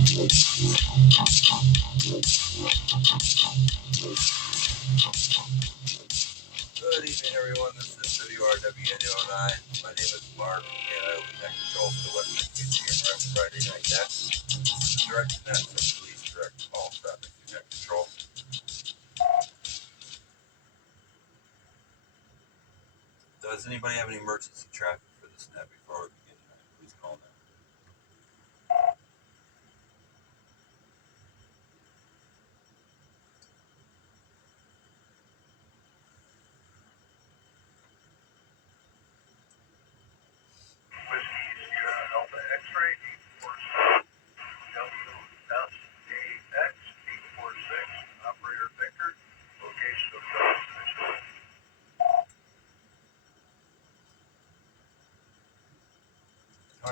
Good evening, everyone. This is WRWN09. My name is Mark, and I will be net control for the West Michigan GMRS Friday Night Net. This is Direct Net from Police Direct All Traffic Net Control. Does anybody have any emergency traffic for this net before we begin tonight? Please call now. Whiskey Sierra Alpha X-ray 846 WSAX 846 Operator Victor, location of destination.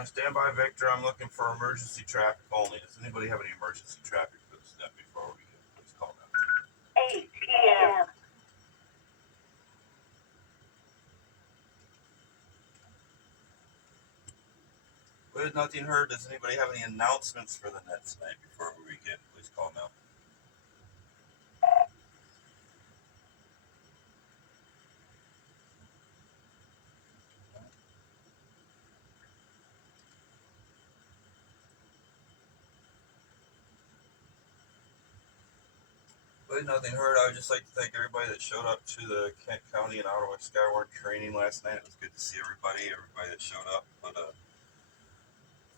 Stand by, Victor. I'm looking for emergency traffic only. Does anybody have any emergency traffic for this net before we begin? Please call now. 8 p.m. With nothing heard, does anybody have any announcements for the net tonight before we begin? Please call now. With nothing heard, I would just like to thank everybody that showed up to the Kent County and Ottawa Skyward training last night. It was good to see everybody that showed up, put a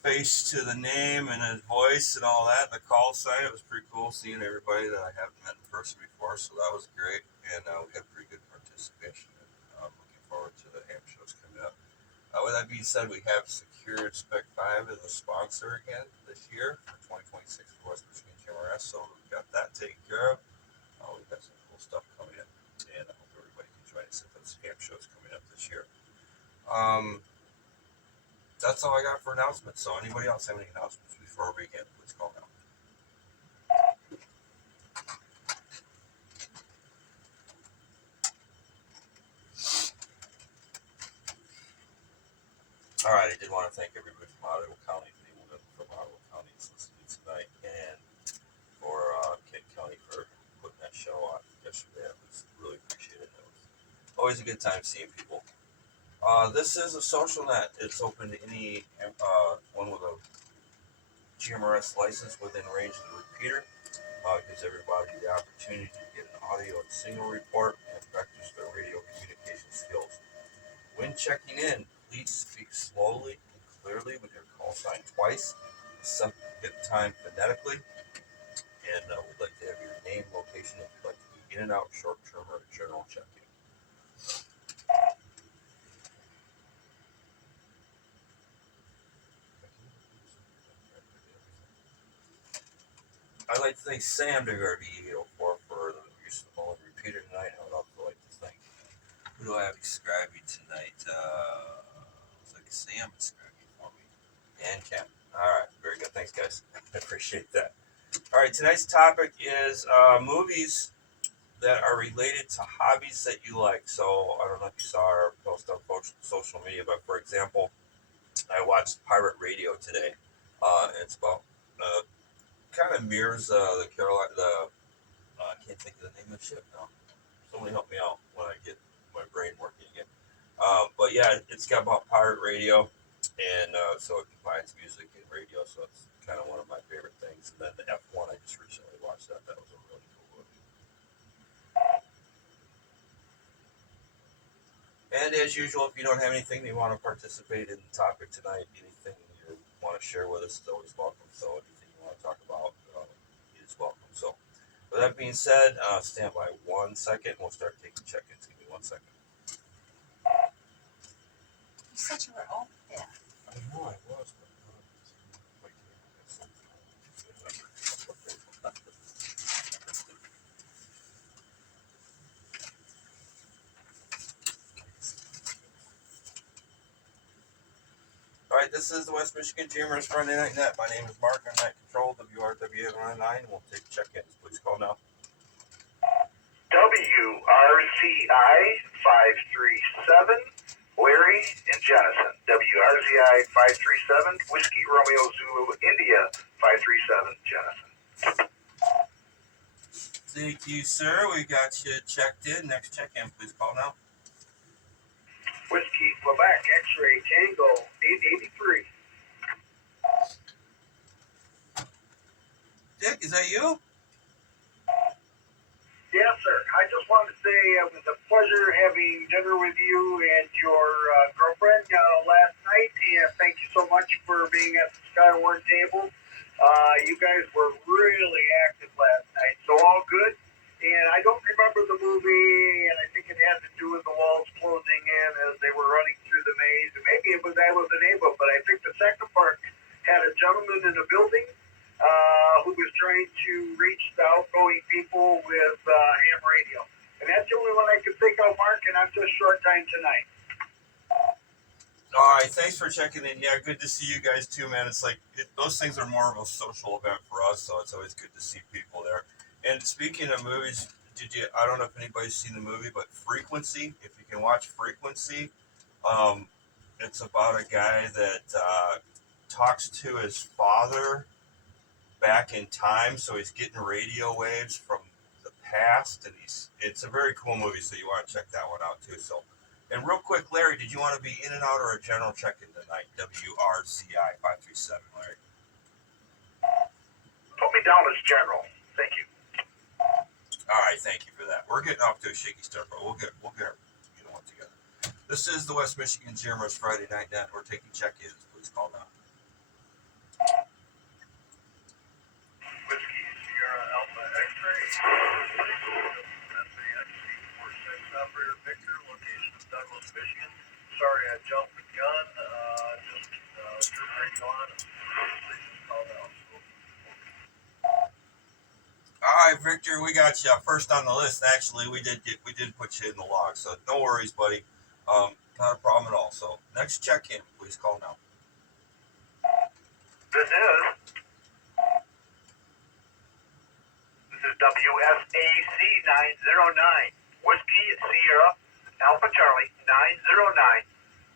face to the name and a voice and all that. The call site, it was pretty cool seeing everybody that I haven't met in person before, so that was great, and we had pretty good participation. And I'm looking forward to the ham shows coming up. With that being said, we have secured Spec 5 as a sponsor again this year for 2026 for West Michigan GMRS, so we've got that taken care of. We've got some cool stuff coming in, and I hope everybody can join us at those camp shows coming up this year. That's all I got for announcements. So, anybody else have any announcements before we begin? Please call now. All right, I did want to thank everybody from Ottawa County, anyone from Ottawa County is listening tonight, and for Kent County for putting that show on yesterday. I was really appreciated. It was always a good time seeing people. This is a social net. It's open to any one with a GMRS license within range of the repeater. Gives everybody the opportunity to get an audio and signal report and practice their radio communication skills. When checking in, please speak slowly and clearly with your call sign twice, the second time phonetically, and we'd like to have your name, location, if you'd like to be in and out, short-term, or general check-in. I'd like to thank Sam WRB804 for the use of the Mullen repeater tonight. I would also like to thank, who do I have describing tonight? Looks like Sam describing for me. And Ken. Alright, very good. Thanks, guys. I appreciate that. Alright, tonight's topic is movies that are related to hobbies that you like. So, I don't know if you saw our post on social media, but for example, I watched Pirate Radio today. It's about kind of mirrors the Carolina. I can't think of the name of the ship now. Somebody help me out when I get my brain working again. But yeah, it's got about pirate radio, and so it combines music and radio. So it's kind of one of my favorite things. And then the F1, I just recently watched that. That was a really cool movie. And as usual, if you don't have anything that you want to participate in the topic tonight, anything you want to share with us is always welcome. So anything you want to talk about is welcome. So with that being said, stand by 1 second. We'll start taking check-ins. Give me 1 second. You said you were open there. I know I was, but all right, this is the West Michigan GMRS Friday Night Net. My name is Mark. I'm Net Control, WRWN09. We'll take check-ins. Please call now. WRCI 537 Larry in Jenison, WRZI 537, Whiskey Romeo Zulu India 537, Jenison. Thank you, sir. We got you checked in. Next check-in, please call now. Whiskey Quebec X-Ray Tango 883. Dick, is that you? Yes, sir. I just wanted to say it was a pleasure having dinner with you and your girlfriend last night. And thank you so much for being at the Skyward table. You guys were really active last night, so all good. And I don't remember the movie, and I think it had to do with the walls closing in as they were running through the maze. And maybe it was I Was an Ava, but I think the second part had a gentleman in a building who was trying to reach the outgoing people with ham radio. And that's the only one I could think of, Mark, and I'm just short time tonight. All right, thanks for checking in. Yeah, good to see you guys too, man. It's like those things are more of a social event for us, so it's always good to see people there. And speaking of movies, I don't know if anybody's seen the movie, but Frequency, if you can watch Frequency, it's about a guy that talks to his father back in time, so he's getting radio waves from the past, and it's a very cool movie, so you want to check that one out too. So, and real quick, Larry, did you want to be in and out or a general check-in tonight? WRCI 537, Larry. Put me down as general. Thank you. All right, thank you for that. We're getting off to a shaky start, but we'll get one together. This is the West Michigan GMRS Friday Night Net. We're taking check-ins. Please call now. Whiskey Sierra Alpha X-Ray. SAS 846, operator Victor, location of Douglas, Michigan. Sorry I jumped the gun. Just turned radio on and please just called out. All right, Victor, we got you first on the list. Actually, we did put you in the log, so no worries, buddy. Not a problem at all. So next check-in, please call now. This is WSAC 909, Whiskey Sierra Alpha Charlie 909.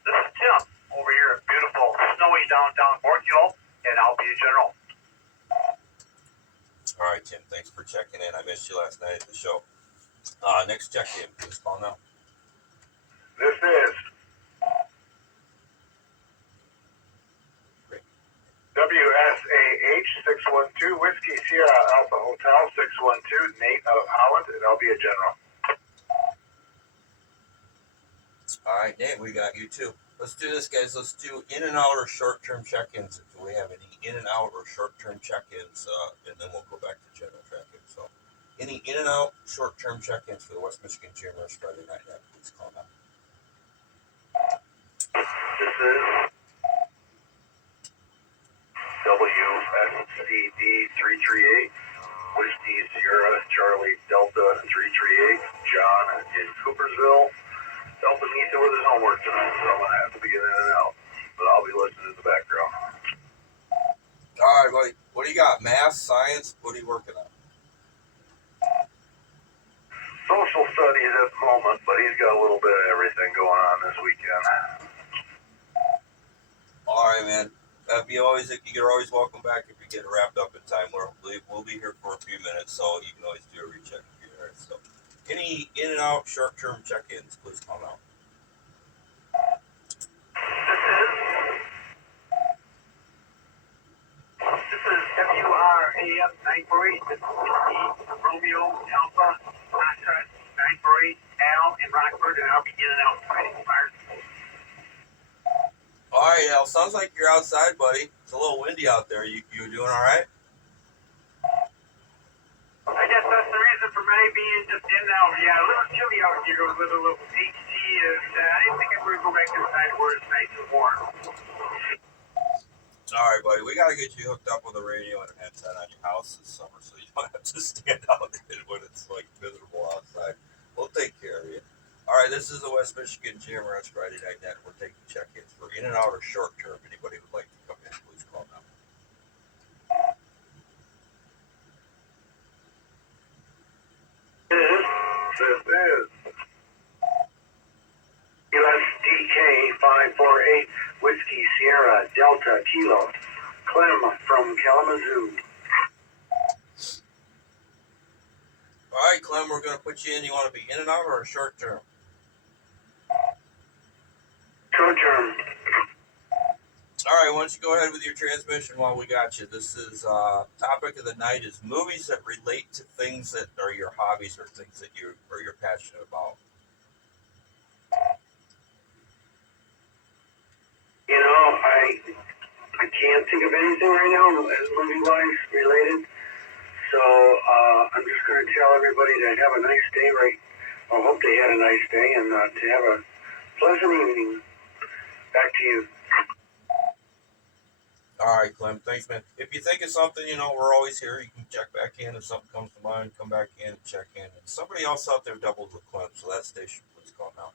This is Tim over here at beautiful snowy downtown Portugal, and I'll be a general. All right, Tim, thanks for checking in. I missed you last night at the show. Next check-in, please call now. This is WSAH 612, Whiskey Sierra Alpha Hotel 612, Nate out of Holland, and I'll be a general. All right, Nate, we got you too. Let's do this, guys. Let's do in and out or short-term check-ins. Do we have any in and out or short-term check-ins? And then we'll go back to general check-ins. So, any in and out short-term check-ins for the West Michigan GMRS Friday Night Net? Please call now. This is WSCD 338, Whiskey Sierra Charlie Delta 338, John in Coopersville. Helping Ethan with his homework tonight, so I'm going to have to be in and out. But I'll be listening in the background. All right, buddy. What do you got? Math, science? What are you working on? Social studies at the moment, but he's got a little bit of everything going on this weekend. All right, man. You're always welcome back if you get wrapped up in time. We'll be here for a few minutes, so you can always do a recheck if you're there. So, any in and out short-term check-ins, please call out. This is WRAF 948. This is Romeo Alpha Foxtrot 948 Al in Rockford, and I'll be in and out fighting fires. All right, Al. Sounds like you're outside, buddy. It's a little windy out there. You doing all right? I guess that's the reason for my being just in and out. Yeah, a little chilly out here with a little HT, and I didn't think I would go back inside where it's nice and warm. All right, buddy. We got to get you hooked up with a radio and a headset on your house this summer so you don't have to stand out when it's like miserable outside. We'll take care of you. All right, this is the West Michigan GMRS Friday Night Net. We're taking check-ins for in and out or short term. Anybody would like to come in, please call now. This is USDK Delta Kilo. Clem from Kalamazoo. All right, Clem, we're going to put you in. You want to be in and out or a short term? Short term. All right, why don't you go ahead with your transmission while we got you. This is topic of the night is movies that relate to things that are your hobbies or things that you're passionate about. You know, I can't think of anything right now movie-wise related. So I'm just going to tell everybody to have a nice day, right? I hope they had a nice day and to have a pleasant evening. Back to you. All right, Clem, thanks, man. If you think of something, we're always here. You can check back in. If something comes to mind, come back in and check in. And somebody else out there doubled with Clem, so that station, please call now.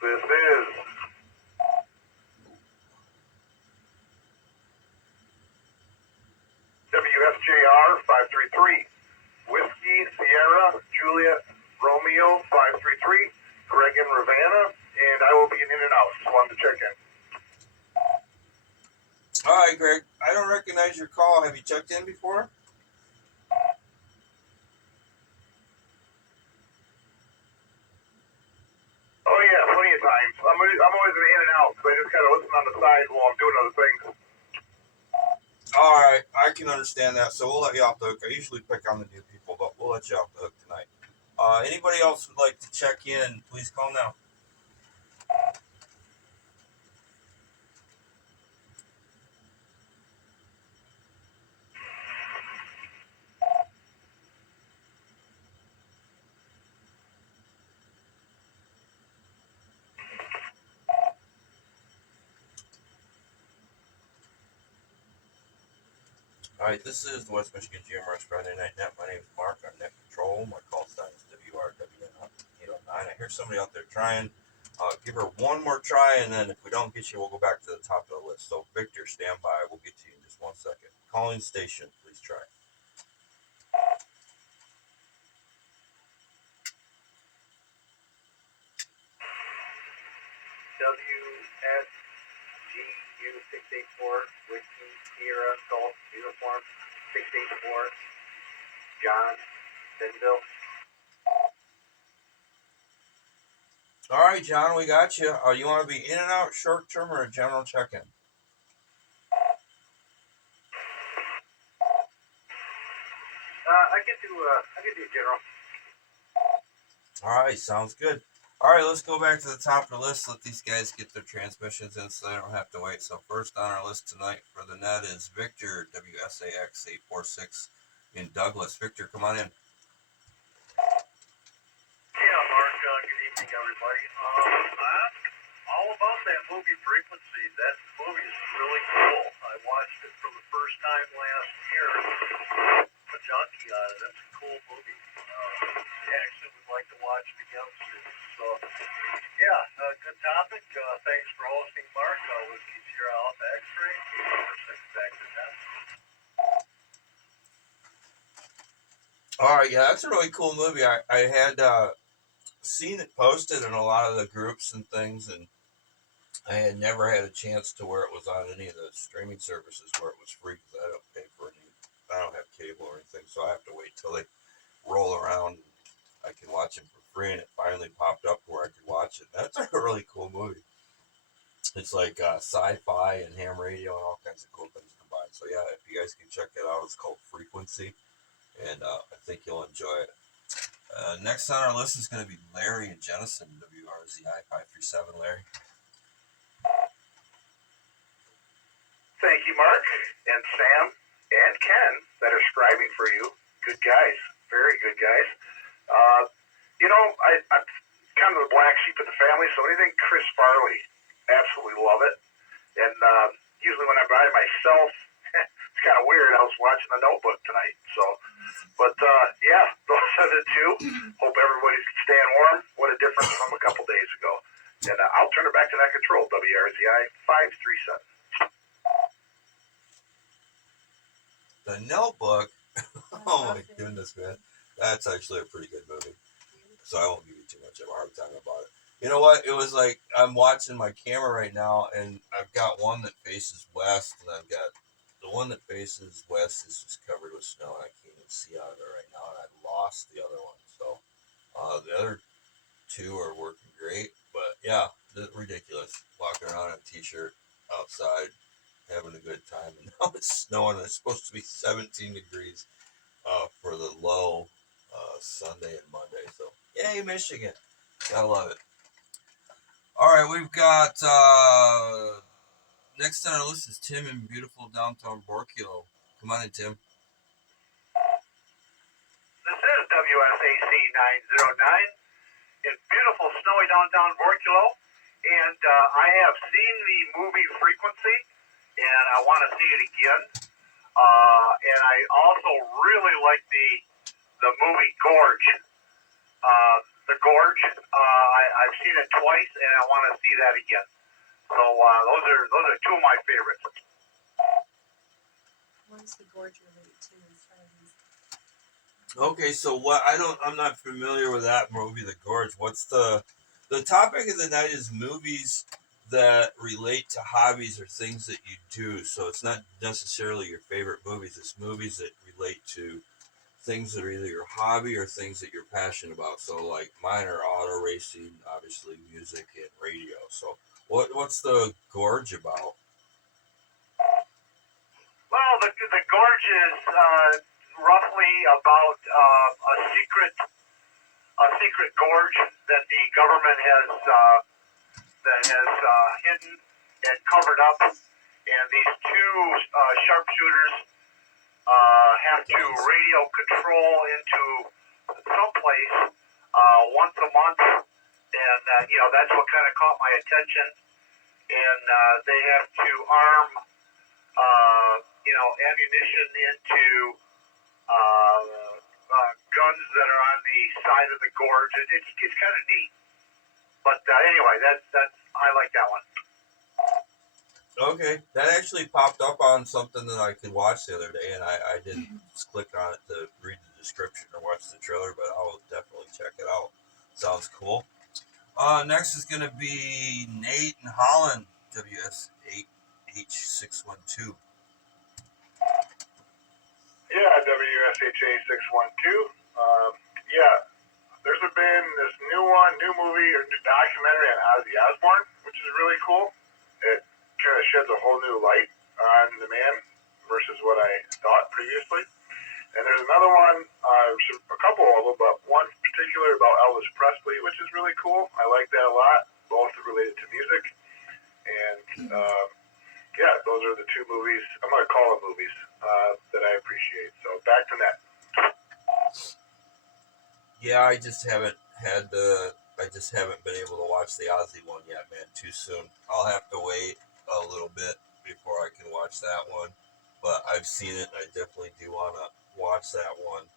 This is WSJR 533, Whiskey Sierra Juliet Romeo 533, Greg and Ravenna, and I will be in and out. Just wanted to check in. All right, Greg. I don't recognize your call. Have you checked in before? Oh yeah, plenty of times. I'm always in and out, so I just kind of listen on the side while I'm doing other things. All right, I can understand that. So we'll let you off the hook. I usually pick on the new people, but we'll let you off the hook tonight. Anybody else would like to check in, please call now. All right, this is the West Michigan GMRS Friday Night Net. My name is Mark. I'm Net Control. My call sign is WRWN 809. I hear somebody out there trying. Give her one more try, and then if we don't get you, we'll go back to the top of the list. So, Victor, stand by. We'll get to you in just 1 second. Calling station, please try. WSGU 684, Whiskey Sierra Golf Uniform 684, John Benville. All right, John, we got you. You want to be in and out, short term, or a general check-in? I could do general. All right, sounds good. All right, let's go back to the top of the list. Let these guys get their transmissions in so they don't have to wait. So first on our list tonight for the net is Victor, WSAX 846 in Douglas. Victor, come on in. Yeah, Mark, good evening, everybody. All about that movie Frequency. That movie is really cool. I watched it for the first time last year. I'm a junkie on it. That's a cool movie. Actually, would like to watch it again soon. So, yeah, good topic. Thanks for hosting, Mark. Whiskey Sierra Alpha X-Ray. Back to that. All right, yeah, that's a really cool movie. I had seen it posted in a lot of the groups and things, and I had never had a chance to where it was on any of the streaming services where it was free because I don't pay for any. I don't have cable or anything, so I have to wait till they roll around. And I can watch it for free, and it finally popped up where I could watch it. That's a really cool movie. It's like sci-fi and ham radio and all kinds of cool things combined. So yeah, if you guys can check it out, it's called Frequency, and I think you'll enjoy it. Next on our list is going to be Larry and Jennison, WRZI 537. Larry. Thank you, Mark, and Sam, and Ken that are scribing for you. Good guys. Very good guys. I'm kind of the black sheep of the family, so anything Chris Farley, absolutely love it. And usually when I'm by myself, it's kind of weird. I was watching The Notebook tonight. So, but yeah, those are the two. Hope everybody's staying warm. What a difference from a couple days ago. And I'll turn it back to that control, WRZI 537. The Notebook. Oh my goodness, man. That's actually a pretty good movie. So I won't give you too much of a hard time about it. You know what? It was like I'm watching my camera right now, and I've got one that faces west, and I've got the one that faces west is just covered with snow, and I can't even see out of it right now, and I lost the other one. So the other two are working great, but yeah, ridiculous. Walking around in a t-shirt outside, having a good time, and now it's snowing. And it's supposed to be 17 degrees for the low Sunday and Monday. So yay, Michigan! I love it. All right, we've got next on our list is Tim in beautiful downtown Borkilo. Come on in, Tim. This is WSAC 909 in beautiful snowy downtown Borculo, and I have seen the movie Frequency, and I want to see it again. And I also really like the movie Gorge. The Gorge, I've seen it twice, and I want to see that again. So those are two of my favorites. What is the gorge related to as far as these? Okay, so I'm not familiar with that movie, The Gorge. What's the topic of the night is movies that relate to hobbies or things that you do. So it's not necessarily your favorite movies. It's movies that relate to things that are either your hobby or things that you're passionate about. So like mine are auto racing, obviously music and radio. So what's the Gorge about? Well, the Gorge is roughly about a secret gorge that the government has hidden and covered up, and these two sharpshooters have to radio control into someplace once a month, and that's what kind of caught my attention. And they have to arm ammunition into guns that are on the side of the gorge. It's kind of neat. But anyway, that's I like that one. Okay, that actually popped up on something that I could watch the other day, and I didn't click on it to read the description or watch the trailer, but I'll definitely check it out. Sounds cool. Next is going to be Nate and Holland, WS8H612. Yeah, WSHA 612. Yeah, there's been this new movie or new documentary on Ozzy Osbourne, which is really cool. It kind of sheds a whole new light on the man versus what I thought previously. And there's another one, a couple of them, but one particular about Elvis Presley, which is really cool. I like that a lot, both related to music. And yeah, those are the two movies, I'm going to call them movies, that I appreciate. So back to that. Yeah, I just haven't been able to watch the Ozzy one yet, man. Too soon. I'll have to wait a little bit before I can watch that one. But I've seen it, and I definitely do want to watch that one.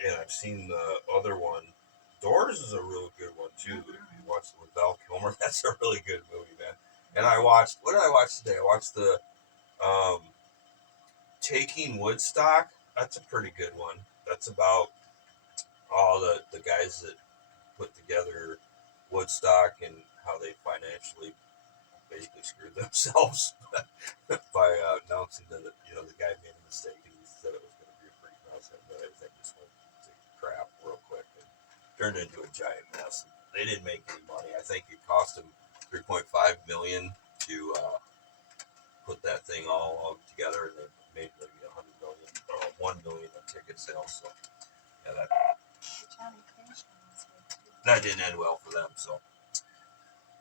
And I've seen the other one. Doors is a real good one too. If you watch it with Val Kilmer, that's a really good movie, man. And what did I watch today? I watched the um, Taking Woodstock. That's a pretty good one. That's about all the guys that put together Woodstock and how they financially basically screwed themselves by announcing that the guy made a mistake and he said it was going to be a free concept, but everything just went to crap real quick and turned into a giant mess. They didn't make any money. I think it cost them $3.5 million to put that thing all together, and they made maybe $100 million or $1 million on ticket sales. So yeah, Johnny Cash one was good too. that didn't end well for them. So.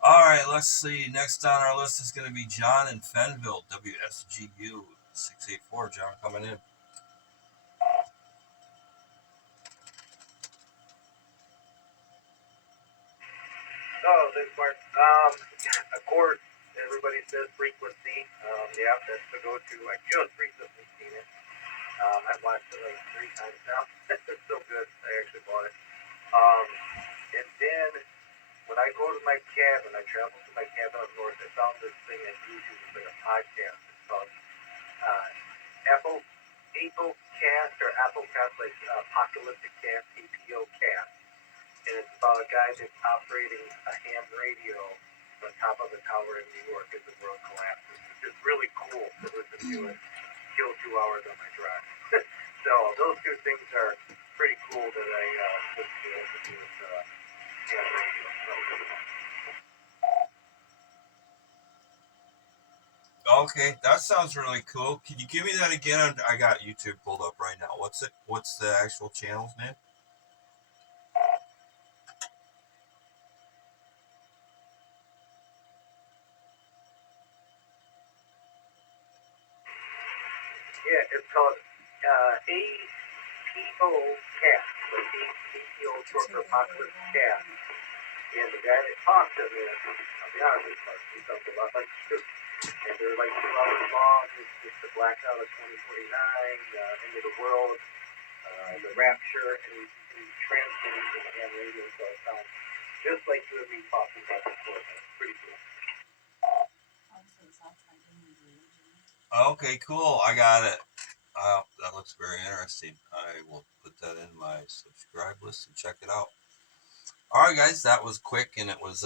All right, let's see. Next on our list is going to be John in Fenville, WSGU 684. John coming in. Oh, thanks, Mark. Of course, everybody says Frequency. Yeah, that's the go-to. I just recently seen it. I've watched it like 3 times now. It's so good. I actually bought it. And then when I go to my cabin, I travel to my cabin up north. I found this thing on YouTube. It's like a podcast. It's called Applecast or Applecast, like Apocalyptic Cast, APO Cast. and it's about a guy that's operating a ham radio on top of a tower in New York as the world collapses. It's just really cool to listen to it. Kill 2 hours on my drive. So those two things are pretty cool that I listen to with ham radio. Okay, that sounds really cool. Can you give me that again? I got YouTube pulled up right now. What's it? What's the actual channel's name? Yeah, it's called APO Cast, like APO short for Apocalypse Cast. And the guy that talks to me, I'll be honest with you, he sounds a lot like Stu. And they're like 2 hours long. It's the blackout of 2049, end of the world, the rapture, and he's transmitting to the ham radio, so it sounds just like you and me talking about before. It's pretty cool. Also, it's outside in the religion. Okay, cool. I got it. That looks very interesting. I will put that in my subscribe list and check it out. All right, guys, that was quick, and it was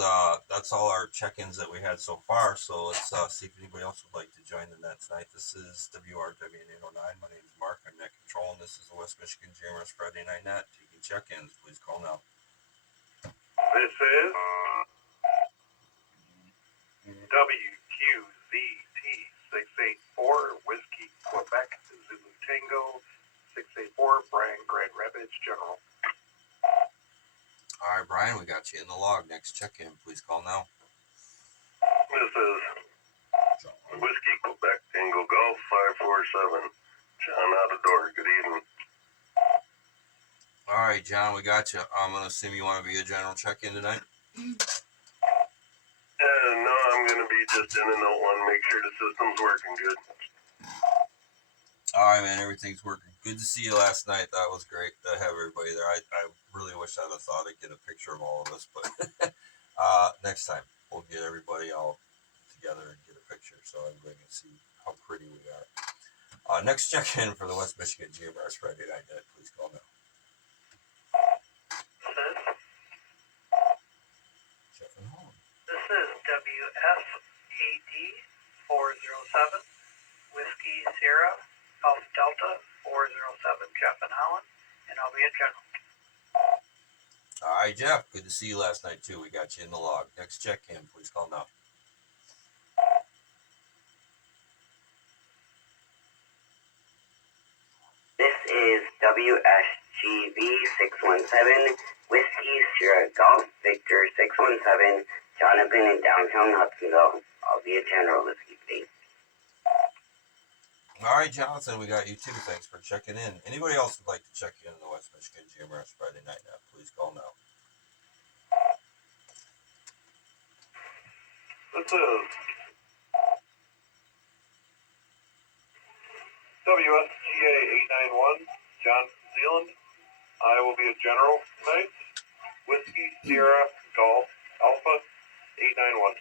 that's all our check-ins that we had so far. So let's see if anybody else would like to join the net tonight. This is WRWN 809. My name is Mark. I'm net control, and this is the West Michigan GMRS Friday Night Net. Taking check-ins, please call now. This is WQZT 684 Whiskey Quebec Zulu Tango 684 Brian Grand Rapids General. All right, Brian, we got you in the log. Next check-in, please call now. This is Whiskey Quebec Tango Golf 547 John Outdoor. Good evening. All right, John, we got you. I'm gonna assume you want to be a general check-in tonight. No, I'm going to be just in and out one, make sure the system's working good. All right, man, everything's working. Good to see you last night. That was great to have everybody there. I really wish I'd have thought I'd get a picture of all of us, but next time we'll get everybody all together and get a picture so everybody can see how pretty we are. Next check-in for the West Michigan GMRS Friday Night Net. Please call now. Jeff and Holland. This is WSAD 407 Whiskey Sierra Alpha Delta 407 Jeff and Holland, and I'll be a general. All right, Jeff. Good to see you last night too. We got you in the log. Next check-in, please call now. This is WSGV 617 Whiskey Sierra Golf Victor 617 Jonathan in downtown Hudsonville. I'll be a general this evening. All right, Jonathan, we got you too. Thanks for checking in. Anybody else would like to check in on the West Michigan GMRS Friday Night Net? Please call now. This is WSGA 891 John from Zealand. I will be a general tonight. Whiskey Sierra Golf Alpha 891.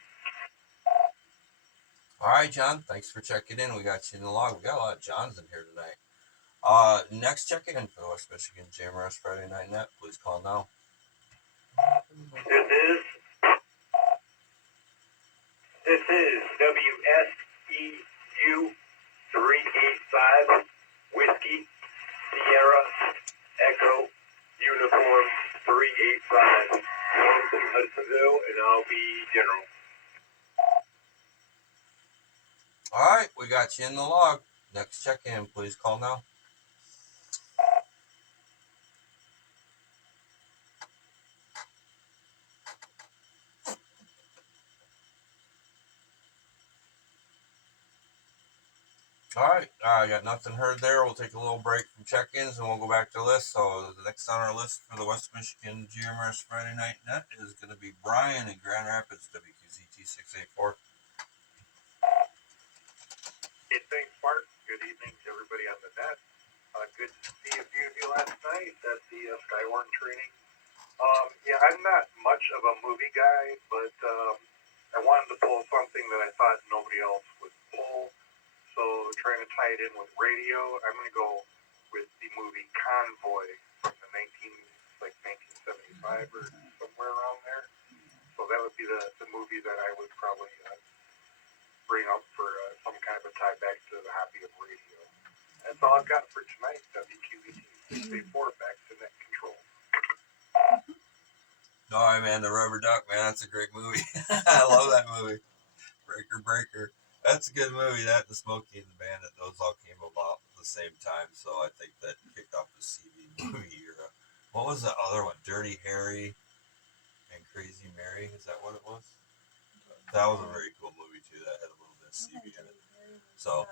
All right, John. Thanks for checking in. We got you in the log. We got a lot of Johns in here tonight. Next check-in for the West Michigan GMRS Friday Night Net. Please call now. This is WSEU 385 Whiskey Sierra Echo Uniform 385 Northern Hudsonville, and I'll be general. All right, we got you in the log. Next check-in, please call now. All right, I got nothing heard there. We'll take a little break from check-ins and we'll go back to the list. So the next on our list for the West Michigan GMRS Friday Night Net is going to be Brian in Grand Rapids, WQZT 684. Hey, thanks, Mark. Good evening to everybody on the net. Good to see a few of you last night at the Skywarn training. Yeah, I'm not much of a movie guy, but I wanted to pull something that I thought nobody else would pull. So trying to tie it in with radio, I'm going to go with the movie Convoy from the 1975 95 or somewhere around there. So that would be the movie that I would probably bring up for some kind of a tie back to the hobby of radio. That's all I've got for tonight. WQVT 684 back to net control. All right, man. The Rubber Duck, man. That's a great movie. I love that movie. Breaker. That's a good movie. That and the Smokey and the Bandit, those all came about at the same time. So I think that kicked off the CD movie era. What was the other one? Dirty Harry and Crazy Mary. Is that what it was? That was a very cool movie too. That had a little bit of CB in it. So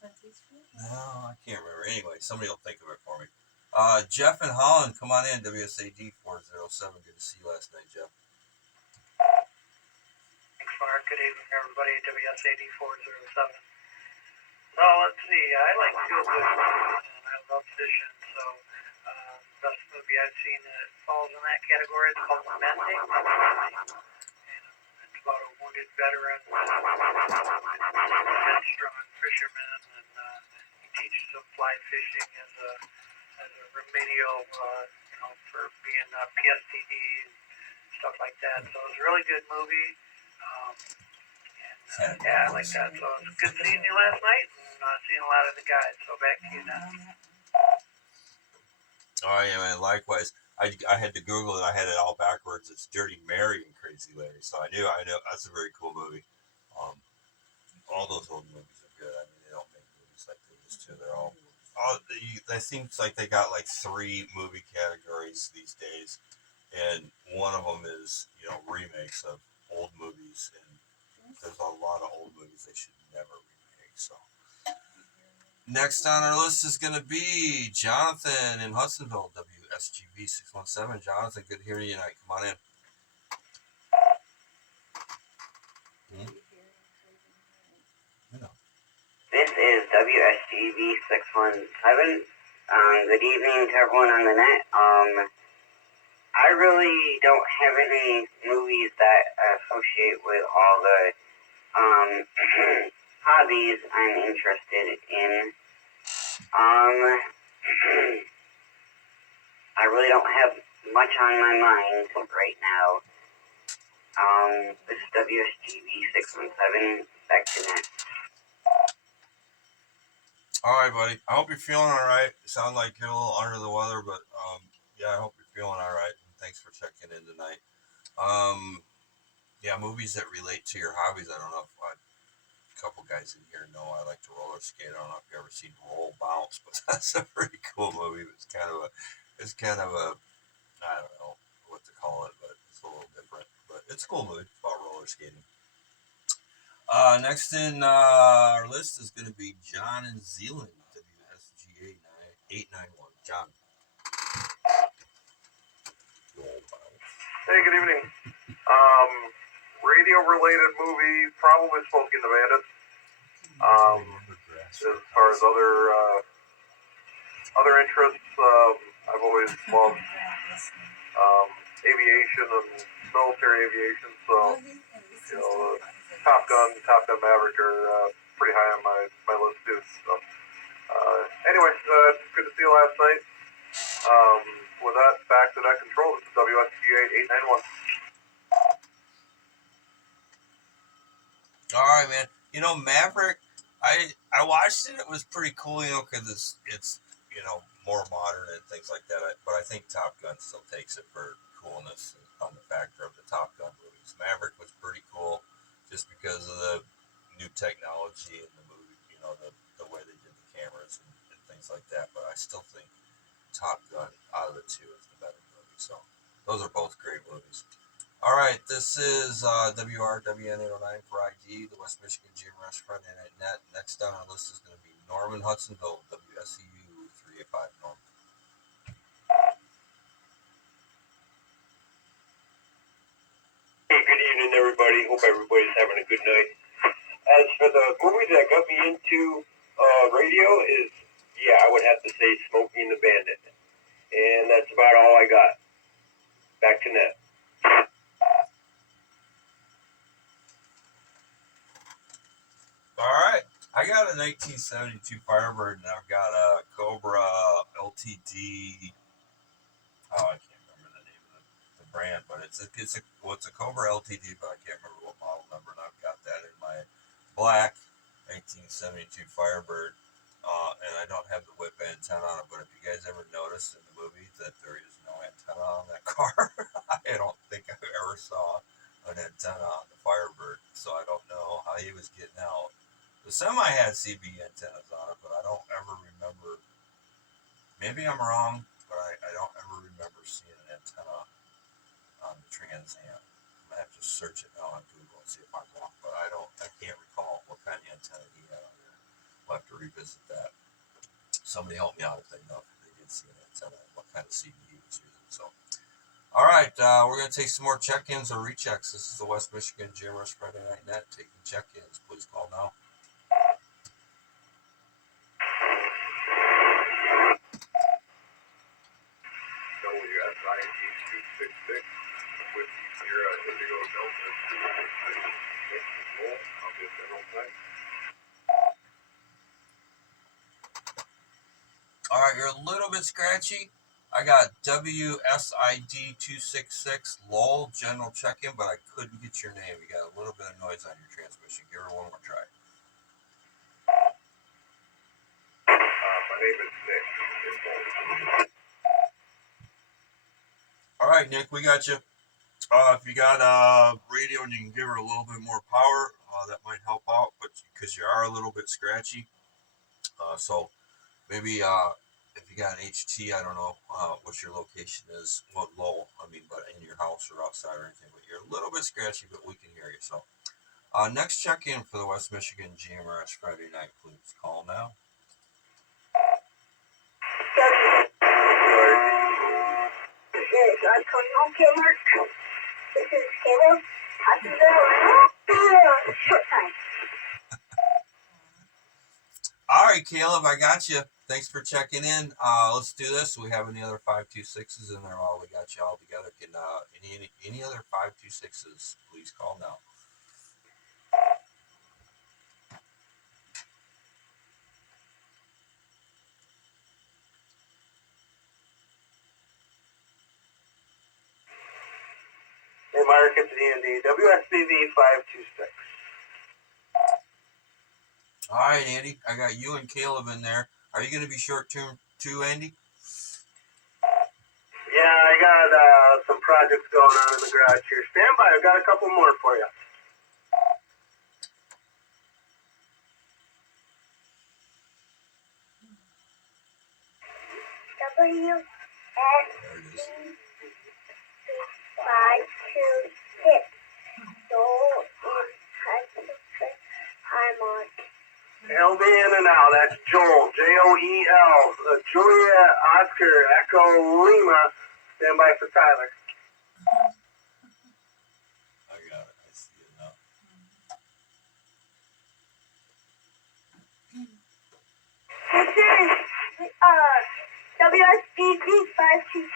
no, I can't remember. Anyway, somebody will think of it for me. Jeff and Holland, come on in. WSAD 407. Good to see you last night, Jeff. Thanks, Mark. Good evening, everybody at WSAD 407. So let's see. I like feel good movies, and I love fishing. So best movie I've seen that falls in that category is called Romantic. It's about a wounded veteran, headstrong fisherman, and he teaches them fly fishing as a remedial, for being PSTD and stuff like that. So it's a really good movie. Yeah, I like that. So it was good seeing you last night, and seeing a lot of the guys. So back to you now. Oh yeah, man. Likewise, I had to Google it. I had it all backwards. It's Dirty Mary and Crazy Larry. So I know that's a very cool movie. All those old movies are good. I mean, they don't make movies like they used to. They're all they seems like they got like 3 movie categories these days, and one of them is remakes of old movies, and there's a lot of old movies they should never remake. So next on our list is going to be Jonathan in Hudsonville, WSGV 617. Jonathan, good to hear you tonight. Come on in. This is WSGV 617. Good evening to everyone on the net. I really don't have any movies that associate with all the hobbies I'm interested in. I really don't have much on my mind right now. This is WSGV 617. Back to net. All right, buddy. I hope you're feeling all right. You sound like you're a little under the weather, but yeah, I hope you're feeling all right. And thanks for checking in tonight. Yeah, movies that relate to your hobbies. I don't know if a couple guys in here know I like to roller skate. I don't know if you've ever seen Roll Bounce, but that's a pretty cool movie. It's kind of a I don't know what to call it, but it's a little different. But it's a cool movie. It's about roller skating. Next in our list is going to be John in Zealand, WSGA 891. John. Hey, good evening. Radio-related movie, probably Smoking the Bandit. As far as other interests, I've always loved aviation and military aviation, so Top Gun Maverick are pretty high on my list too. So anyway, good to see you last night. With that, back to that control. This is WSGA 891. All right, man. Maverick. I watched it. It was pretty cool, because it's more modern and things like that. But I think Top Gun still takes it for coolness on the factor of the Top Gun movies. Maverick was pretty cool, just because of the new technology in the movie. The way they did the cameras and things like that. But I still think Top Gun out of the two is the better movie. So those are both great movies. All right, this is WRWN 809 for ID, the West Michigan GMRS front end at net. Next on our list is going to be Norman Hudsonville, WSEU 385 Norman. Hey, good evening, everybody. Hope everybody's having a good night. As for the movie that got me into radio is, I would have to say Smoking the Bandit. And that's about all I got. Back to net. All right, I got a 1972 Firebird, and I've got a Cobra LTD. Oh, I can't remember the name of it. It's a Cobra LTD, but I can't remember what model number, and I've got that in my black 1972 Firebird. And I don't have the whip antenna on it, but if you guys ever noticed in the movie that there is no antenna on that car, I don't think I ever saw an antenna on the Firebird, so I don't know how he was getting out. The Semi had CB antennas on it, but I don't ever remember. Maybe I'm wrong, but I don't ever remember seeing an antenna on the Trans Am. I'm gonna have to search it now on Google and see if I'm wrong, but I can't recall what kind of antenna he had on there. We'll have to revisit that. Somebody help me out if they know if they did see an antenna and what kind of CB he was using. So, all right, we're gonna take some more check-ins or rechecks. This is the West Michigan GMRS Friday Night Net taking check-ins. Please call now. WSID 266 with Sierra Indigo Delta 266. I'll be at General Time. All right, you're a little bit scratchy. I got WSID 266 Lowell general check-in, but I couldn't get your name. You got a little bit of noise on your transmission. Give her one more try. My name is Nick. All right, Nick, we got you. If you got radio and you can give her a little bit more power, that might help out. But because you are a little bit scratchy, so maybe if you got an HT, I don't know what your location is, what low, I mean, but in your house or outside or anything. But you're a little bit scratchy, but we can hear you. So next check-in for the West Michigan GMRS Friday night, please call now. Okay, Mark. This is Caleb. Short time. All right, Caleb, I got you. Thanks for checking in. Let's do this. We have any other 526s in there while we got you all together. Can any other 526s, please call now. Hey, Mark, it's Andy. WSBV 526. All right, Andy, I got you and Caleb in there. Are you going to be short term too, Andy? Yeah, I got some projects going on in the garage here. Stand by, I've got a couple more for you. WSB There it is. 526. Joel is I'm on. LB in and out. That's Joel. Joel. Julia Oscar Echo Lima. Stand by for Tyler. I got it. I see it now. This is WSBC 526.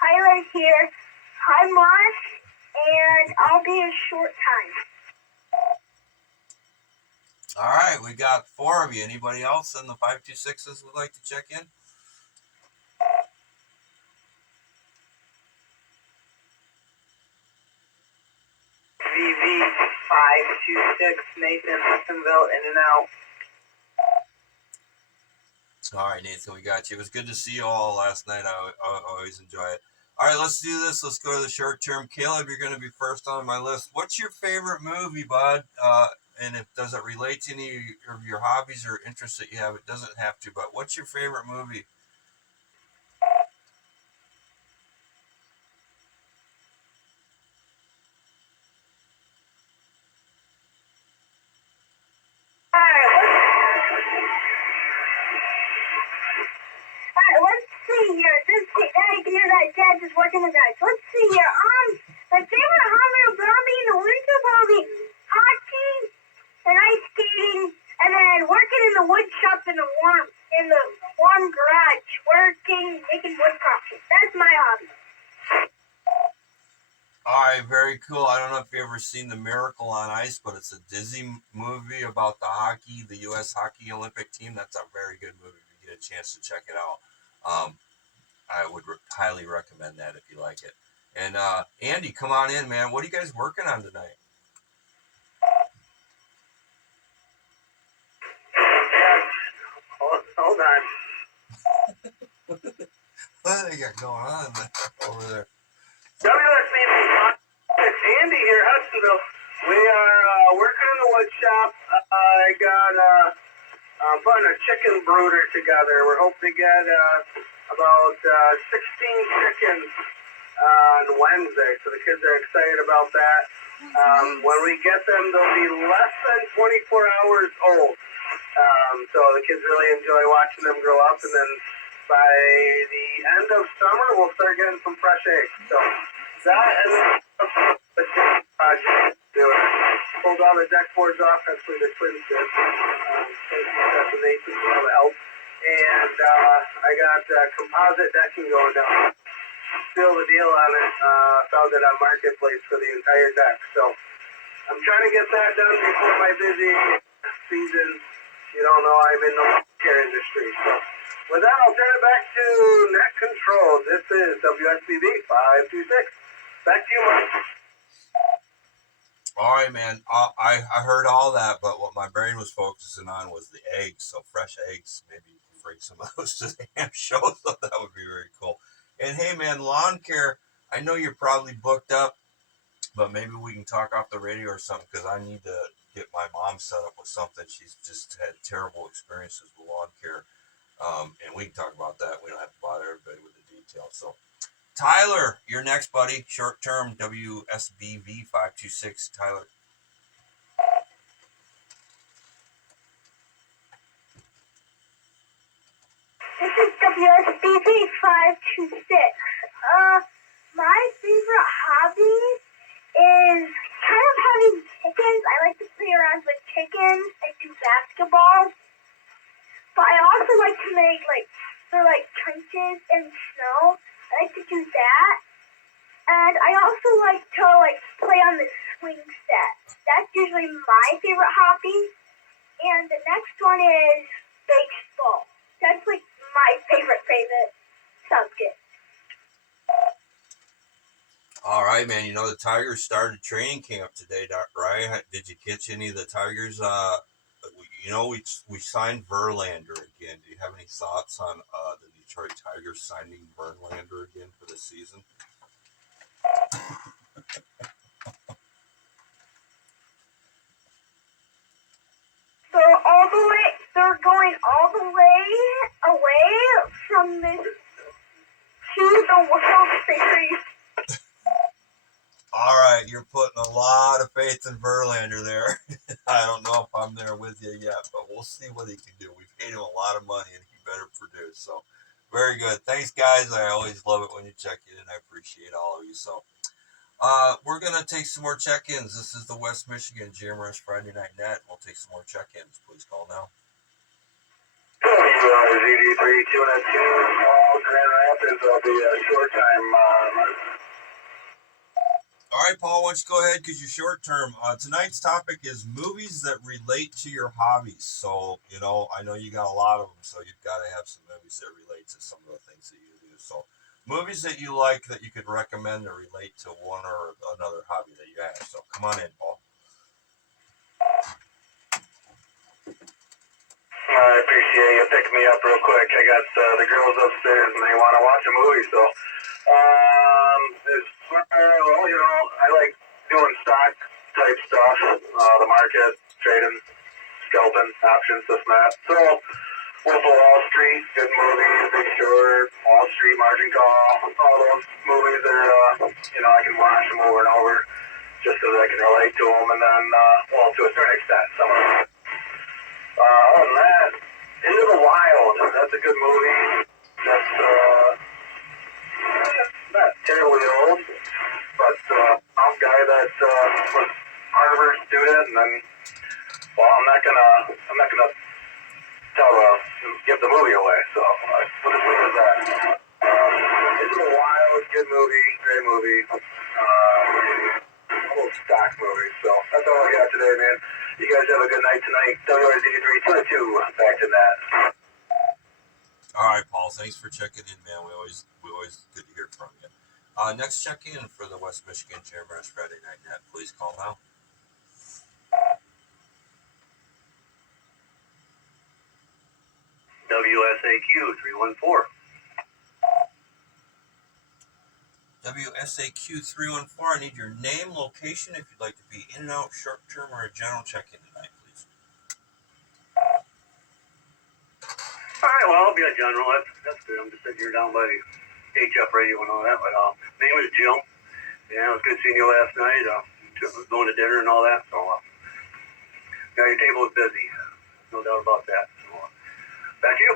Tyler here. Hi, Mark, and I'll be in short time. All right, we got 4 of you. Anybody else in the 526s would like to check in? VV 526. Nathan Huttonville in and out. All right, Nathan, we got you. It was good to see you all last night. I always enjoy it. All right, let's do this. Let's go to the short term. Caleb, you're going to be first on my list. What's your favorite movie, bud? And if does it relate to any of your hobbies or interests that you have? It doesn't have to, but what's your favorite movie? Let's see here. I can hear that Dad just working the guys. Let's see here. My favorite hobby will be in the winter will be hockey and ice skating, and then working in the wood shop in the warm garage, making wood crafting. That's my hobby. All right, very cool. I don't know if you've ever seen The Miracle on Ice, but it's a Disney movie about the U.S. Hockey Olympic team. That's a very good movie. If you get a chance to check it out, I would highly recommend that if you like it. And Andy, come on in, man. What are you guys working on tonight? Hold on. What do they got going on over there? WSBB, it's Andy here, Hudsonville. We are working in the wood shop. I got putting a chicken brooder together. We're hoping to get about 16 chickens on Wednesday, so the kids are excited about that. When we get them, they'll be less than 24 hours old. So the kids really enjoy watching them grow up, and then by the end of summer, we'll start getting some fresh eggs. So that and then the project. Pulled all the deck boards off. Actually, the twins did. Destination to help. And I got composite decking going down. Still the deal on it. Found it on Marketplace for the entire deck. So I'm trying to get that done before my busy season. You don't know, I'm in the care industry. So with that, I'll turn it back to Net Control. This is WSBB 526. Back to you, Mike. All right, man. I heard all that, but what my brain was focusing on was the eggs. So fresh eggs, maybe bring some of those to the ham show. So that would be very cool. And hey, man, lawn care. I know you're probably booked up, but maybe we can talk off the radio or something, because I need to get my mom set up with something. She's just had terrible experiences with lawn care. And we can talk about that. We don't have to bother everybody with the details. So, Tyler, you're next, buddy. Short term WSBV 526. Tyler. This is WSBB 526. My favorite hobby is kind of having chickens. I like to play around with chickens. I do basketball. But I also like to make, trenches in snow. I like to do that. And I also like to, play on the swing set. That's usually my favorite hobby. And the next one is baseball. That's, my favorite subject. All right, man. You know, the Tigers started training camp today, right? Did you catch any of the Tigers? We signed Verlander again. Do you have any thoughts on the Detroit Tigers signing Verlander again for the season? They're going all the way away from this to the World Series. All right, you're putting a lot of faith in Verlander there. I don't know if I'm there with you yet, but we'll see what he can do. We've paid him a lot of money, and he better produce. So, very good. Thanks, guys. I always love it when you check in, and I appreciate all of you. So, we're going to take some more check-ins. This is the West Michigan GMRS Friday Night Net. We'll take some more check-ins. Please call now. ZD3 202, Grand Rapids. I'll be a short time. All right, Paul, why don't you go ahead, because you're short term. Tonight's topic is movies that relate to your hobbies. So, I know you got a lot of them, so you've got to have some movies that relate to some of the things that you do. So, movies that you like that you could recommend that relate to one or another hobby that you have. So, come on in, Paul. I appreciate you picking me up real quick. I got the girls upstairs and they want to watch a movie, so I like doing stock type stuff, the market, trading, scalping, options, this and that. So Wolf of Wall Street, good movie, Big Short, Wall Street, Margin Call, all those movies are I can watch them over and over just because I can relate to them, and then to a certain extent, some of them. Other than that, Into the Wild, that's a good movie. That's not terribly old, but I'm a guy that was Harvard student, and then, I'm not gonna give the movie away, so we'll just leave it at that. Into the Wild, good movie, great movie. Little stock movie, so that's all I got today, man. You guys have a good night tonight. WRZ3 202, back to that. All right, Paul. Thanks for checking in, man. We always good to hear from you. Next check-in for the West Michigan GMRS Friday Night Net. Please call now. WSAQ 314. WSAQ 314. I need your name, location, if you'd like to be in and out, short term, or a general check-in tonight, please. All right, well, I'll be a general. That's good. I'm just sitting here down by the HF radio and all that. But name is Jim. Yeah, it was good seeing you last night. Going to dinner and all that. So, yeah, your table is busy. No doubt about that. So, back to you.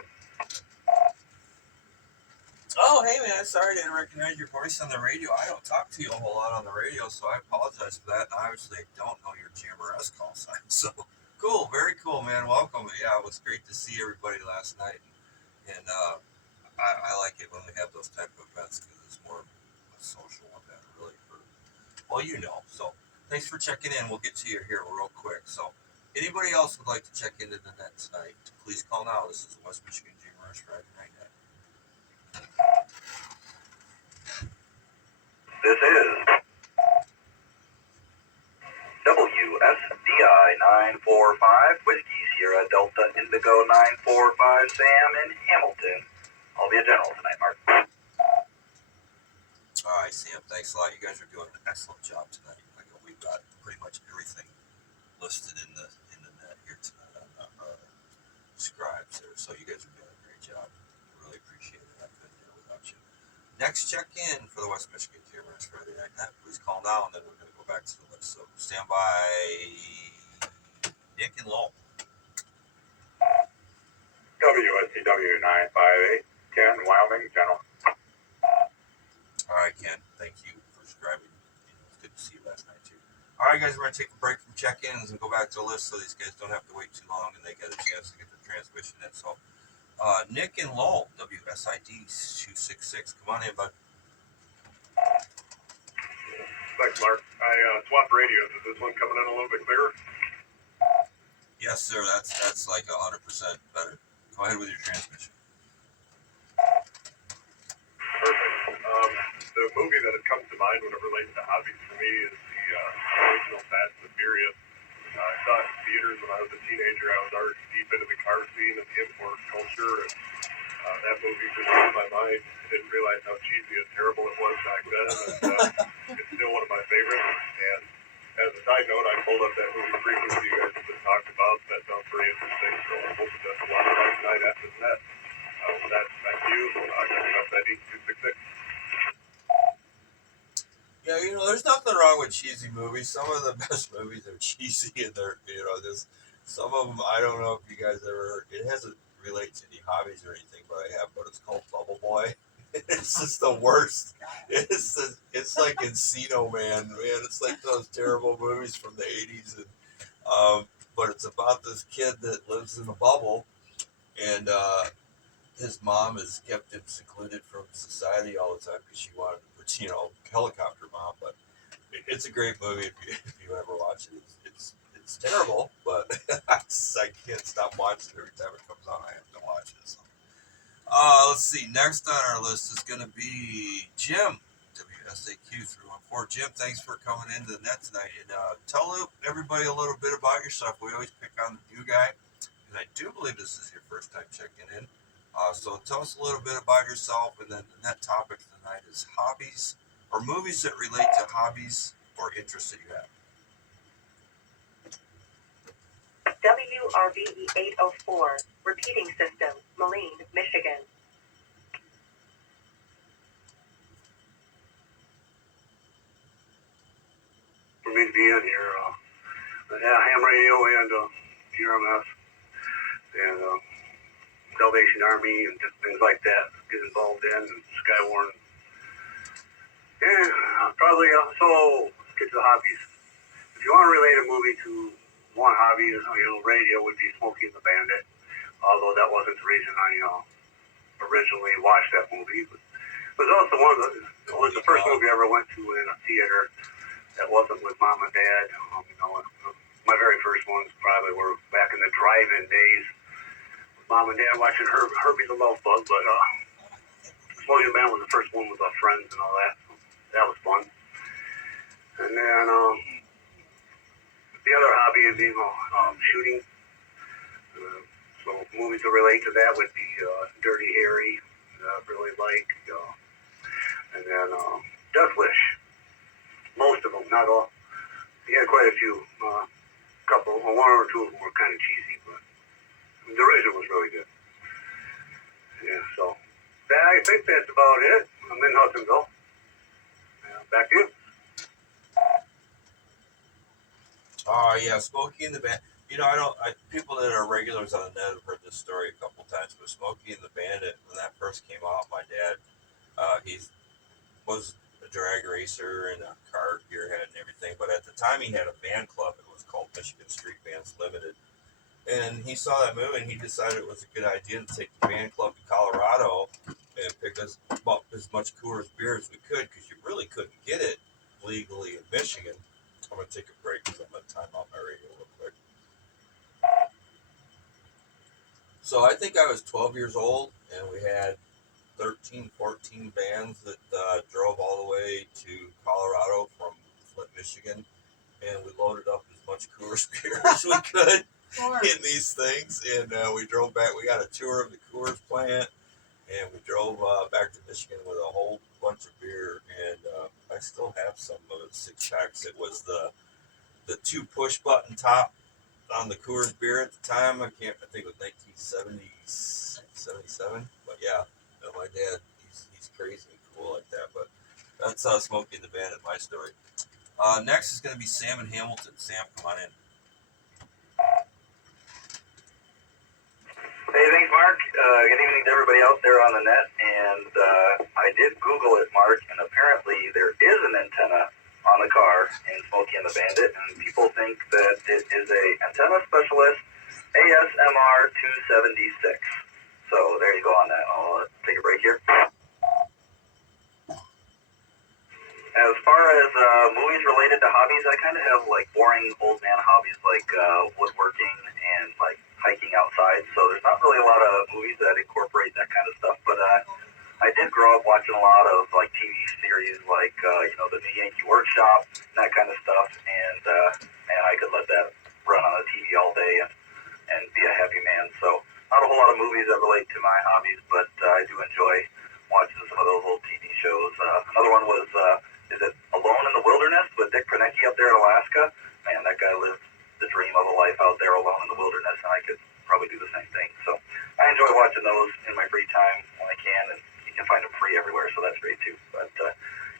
Oh, hey man, sorry I didn't recognize your voice on the radio. I don't talk to you a whole lot on the radio, so I apologize for that. And obviously, I don't know your GMRS call sign. So, cool, very cool, man. Welcome. Yeah, it was great to see everybody last night. And I like it when we have those type of events because it's more of a social event, really. Well, you know. So, thanks for checking in. We'll get to you here real quick. So, anybody else would like to check into the net tonight, please call now. This is West Michigan GMRS Friday Night Net. This is WSDI 945, Whiskey Sierra Delta Indigo 945, Sam in Hamilton. I'll be a general tonight, Mark. All right, Sam. Thanks a lot. You guys are doing an excellent job tonight. I know we've got pretty much everything listed in the net here tonight on scribes there. So you guys are doing a great job. I really appreciate it. I couldn't do it without you. Next check-in for the West Michigan GMRS Friday Night Net. Please call now, and then we're going to go back to the list. So stand by, Nick and Lowell. WSCW 958, Ken, Wyoming, General. All right, Ken. Thank you for subscribing. It's good to see you last night, too. All right, guys, we're going to take a break from check-ins and go back to the list so these guys don't have to wait too long and they get a chance to get their transmission in. So, Nick and Lowell, WSID 266. Come on in, bud. Thanks, Mark. I swapped radios. Is this one coming in a little bit clearer? Yes, sir. That's like 100% better. Go ahead with your transmission. Perfect. The movie that comes to mind when it relates to hobbies for me is the original Fast and the Furious. I saw it in theaters when I was a teenager. I was already deep into the car scene and the import culture, and that movie just blew my mind. I didn't realize how cheesy and terrible it was back then, and it's still one of my favorites. And as a side note, I pulled up that movie frequency you guys have been talking about. That sounds pretty interesting, so I'm hoping to watch it right tonight after the net. With that, back to you. WSID 266. Yeah, there's nothing wrong with cheesy movies. Some of the best movies are cheesy, and they're, just some of them. I don't know if you guys ever. It hasn't related to any hobbies or anything, but I have. But it's called Bubble Boy. It's just the worst. It's like Encino Man. It's like those terrible movies from the '80s, and but it's about this kid that lives in a bubble, and his mom has kept him secluded from society all the time because she wanted to put, helicopter mom. But it's a great movie if you ever watch it. It's terrible, but I can't stop watching it every time it comes on. I have to watch it. So. Let's see. Next on our list is going to be Jim, WSAQ 314. Jim, thanks for coming into the net tonight. And tell everybody a little bit about yourself. We always pick on the new guy, and I do believe this is your first time checking in. So tell us a little bit about yourself, and then the net topic tonight is hobbies or movies that relate to hobbies or interests that you have. WRVE 804, repeating system, Moline, Michigan. For me to be in here, ham radio and GMRS and Salvation Army and just things like that. Get involved in and Skywarn. Yeah, probably. So get to the hobbies. If you want to relate a movie to one hobby, radio would be Smokey and the Bandit. Although that wasn't the reason I originally watched that movie. But it was also it was the first movie I ever went to in a theater that wasn't with mom and dad. My very first ones probably were back in the drive-in days. Mom and dad watching Herbie the Love Bug, but Smokey and the Bandit was the first one with our friends and all that. that was fun. And then the other hobby is shooting. So movies to relate to that would be Dirty Harry, really like, and then Death Wish. Most of them, not all. He had quite a few. One or two of them were kind of cheesy, but the original was really good. Yeah, so I think that's about it. I'm in Hudsonville. Back to you. Oh yeah, Smokey and the Bandit. People that are regulars on the net have heard this story a couple times. But Smokey and the Bandit, when that first came out, my dad, he was a drag racer and a car gearhead and everything. But at the time, he had a band club. It was called Michigan Street Bands Limited. And he saw that movie, and he decided it was a good idea to take the band club to Colorado and pick us up as much Coors beer as we could, because you really couldn't get it legally in Michigan. I'm going to take a break because I'm going to time out my radio real quick. So I think I was 12 years old, and we had 13, 14 bands that drove all the way to Colorado from Flint, Michigan, and we loaded up as much Coors beer as we could in these things, and we drove back. We got a tour of the Coors plant, and we drove back to Michigan with a whole bunch of beer, and I still have some of it, 6-packs. It was the 2 push button top on the Coors beer at the time. I think it was 1976, 77. But yeah, my dad, he's crazy and cool like that. But that's Smokey and the Bandit, my story. Next is going to be Sam in Hamilton. Sam, come on in. Hey, thanks, Mark. Good evening to everybody out there on the net. And I did Google it, Mark, and apparently there is an antenna on the car in Smokey and the Bandit, and people think that it is a antenna specialist ASMR 276. So there you go on that. I'll take a break here. As far as movies related to hobbies, I kind of have like boring old man hobbies like woodworking and like hiking outside. So there's not really a lot of movies that incorporate that kind of stuff. But I did grow up watching a lot of like TV series like the New Yankee Workshop, that kind of stuff, and I could let that run on the TV all day and be a happy man. So not a whole lot of movies that relate to my hobbies, but I do enjoy watching some of those old TV shows. Another one was is it Alone in the Wilderness with Dick Pernecki up there in Alaska? Man, that guy lived the dream of a life out there alone in the wilderness, and I could probably do the same thing. So I enjoy watching those in my free time when I can, and you can find them free everywhere, so that's great too. But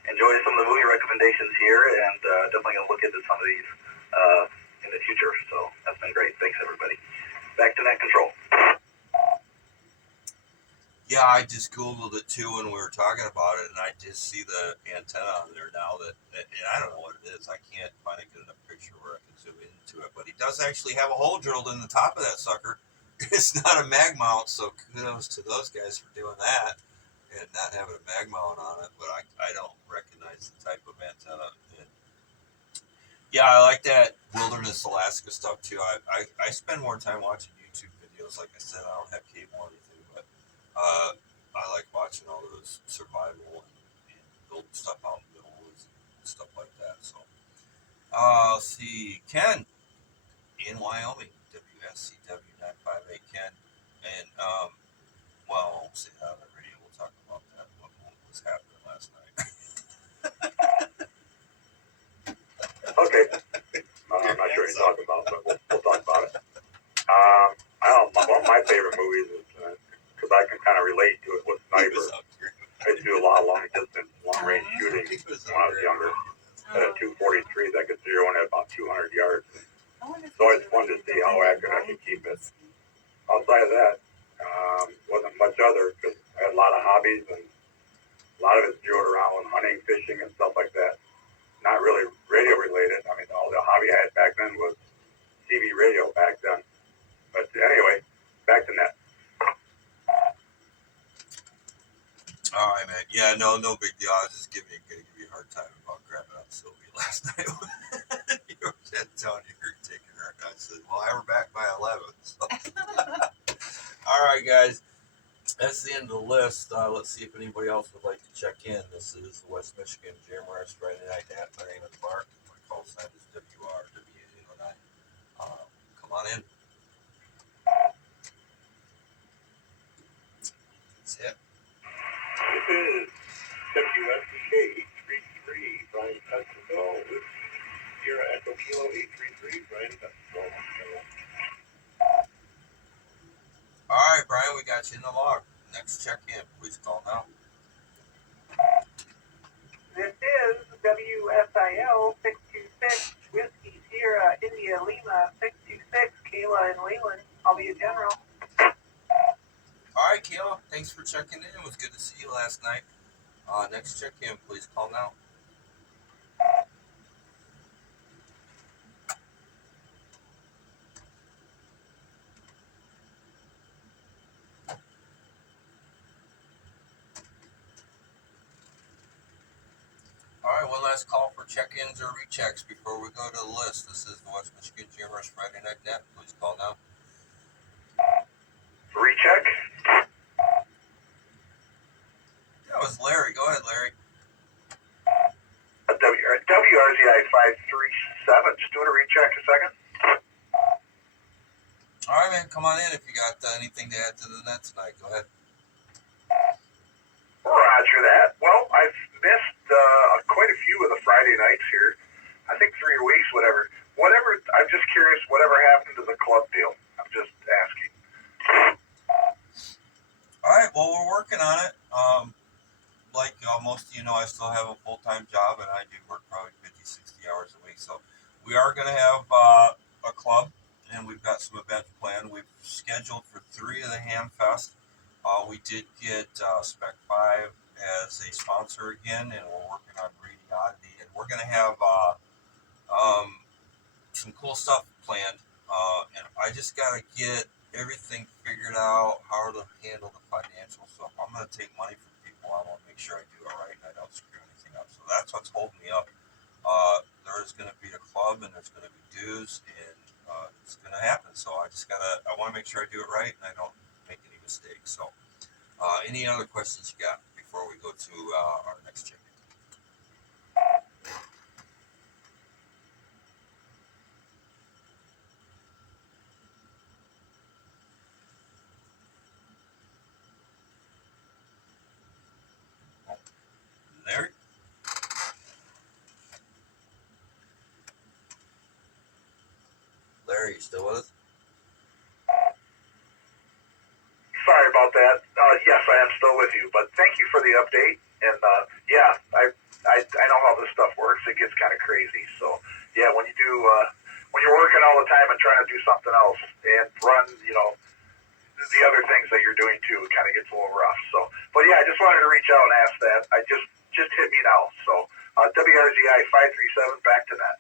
enjoy some of the movie recommendations here, and definitely going to look into some of these in the future. So that's been great. Thanks, everybody. Back to net control. Yeah, I just Googled it too when we were talking about it, and I just see the antenna on there now and I don't know what it is. I can't find a good enough picture where I can zoom into it, but he does actually have a hole drilled in the top of that sucker. It's not a mag mount, so kudos to those guys for doing that and not having a mag mount on it, but I don't recognize the type of antenna. And yeah, I like that wilderness Alaska stuff too. I spend more time watching YouTube videos. Like I said, I don't have cable or anything, but I like watching all those survival and building stuff out in the woods and stuff like that. So, let's see, Ken in Wyoming, WSCW 958 Ken, and well, I won't say that on the radio. We'll talk about that. What was happening last night? Okay. I'm not sure what you're talking about, but we'll talk about it. One of my favorite movies is, because I can kind of relate to it, was Sniper. I used to do a lot of long-range shooting when I was younger. At a 243 that could zero in at about 200 yards. So it's fun to see how accurate I can keep it. Outside of that, wasn't much other, because I had a lot of hobbies, and a lot of it's zeroed around hunting, fishing, and stuff like that. Not really radio related. I mean, all the hobby I had back then was TV radio back then. But anyway, back to net. All right, man. Yeah, no big deal. I was just gonna give you a hard time about grabbing up Sylvia last night. You were telling you you're taking her. I said, well, I were back by 11. So. All right, guys. That's the end of the list. Let's see if anybody else would like to check in. This is the West Michigan GMRS Friday Night Nat. My name is Mark. My call sign is WRW809. Come on in. That's it. This is WSBK 833, Brian Pensacola with Sierra Echo Kilo 833, Brian Pensacola. All right, Brian, we got you in the log. Next check-in, please call now. This is WSIL 626, Whiskey Sierra India Lima 626, Kayla and Leland. I'll be a general. All right, Kayla, thanks for checking in. It was good to see you last night. Next check-in, please call now. All right, one last call for check-ins or rechecks before we go to the list. This is the West Michigan GMRS Friday Night Net. Please call now. Recheck. That was Larry. Go ahead, Larry. WRZI 537. Just doing a recheck a second. All right, man, come on in if you got anything to add to the net tonight. Go ahead. Roger that. Well, I've missed quite a few of the Friday nights here. I think 3 weeks, whatever. I'm just curious, whatever happened to the club deal? I'm just asking. All right, well, we're working on it. Like most of you know, I still have a full-time job, and I do work probably 50, 60 hours a week. So we are going to have a club, and we've got some events planned. We've scheduled for 3 of the Ham Fest. We did get Spec 5 as a sponsor again, and we're working on Reading Oddity. And we're going to have some cool stuff planned. And I just got to get everything figured out, how to handle the financial stuff. I'm going to take money from people. I want to make sure I do it right and I don't screw anything up. So that's what's holding me up. There is going to be a club and there's going to be dues, and it's going to happen. So I want to make sure I do it right and I don't make any mistakes. So any other questions you got before we go to our next check? Larry? Larry, you still with us? Sorry about that. Yes, I am still with you, but thank you for the update. And yeah, I know how this stuff works. It gets kind of crazy. So yeah, when you're working all the time and trying to do something else and run, the other things that you're doing too, it kind of gets a little rough. So, but yeah, I just wanted to reach out and ask that. I just hit me now. So WRZI 537, back to that.